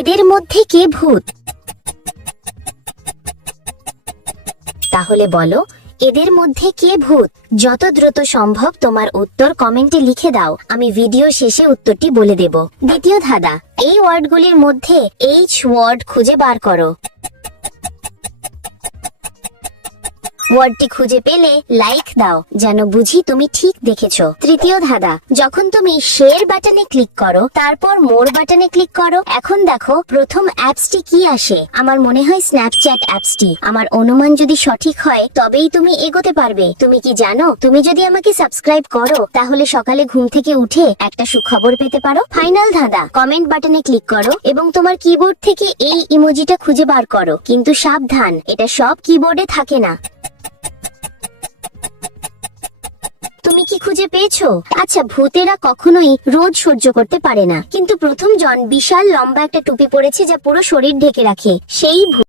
এদের মধ্যে কে ভূত? তাহলে বলো, এদের মধ্যে কে ভূত? যত দ্রুত সম্ভব তোমার উত্তর কমেন্টে লিখে দাও, আমি ভিডিও শেষে উত্তরটি বলে দেব। দ্বিতীয় ধাঁধা, এই ওয়ার্ডগুলির মধ্যে এইচ ওয়ার্ড খুঁজে বার করো। ওয়ার্ডটি খুঁজে পেলে লাইক দাও, যেন বুঝি তুমি ঠিক দেখেছো। তৃতীয় ধাঁধা, যখন তুমি শেয়ার বাটনে ক্লিক করো, তারপর মোর বাটনে ক্লিক করো, এখন দেখো প্রথম অ্যাপসটি কি আসে। আমার মনে হয় স্ন্যাপচ্যাট অ্যাপসটি। আমার অনুমান যদি সঠিক হয় তবেই তুমি এগোতে পারবে। তুমি কি জানো, তুমি যদি আমাকে সাবস্ক্রাইব করো তাহলে সকালে ঘুম থেকে উঠে একটা সুখবর পেতে পারো। ফাইনাল ধাঁধা, কমেন্ট বাটনে ক্লিক করো এবং তোমার কিবোর্ড থেকে এই ইমোজিটা খুঁজে বার করো, কিন্তু সাবধান, এটা সব কিবোর্ডে থাকে না। তুমি কি খুঁজে পেয়েছো? আচ্ছা, ভূতেরা কখনোই রোদ সহ্য করতে পারে না, কিন্তু প্রথম জন বিশাল লম্বা একটা টুপি পরেছে যা পুরো শরীর ঢেকে রাখে, সেই ভূত।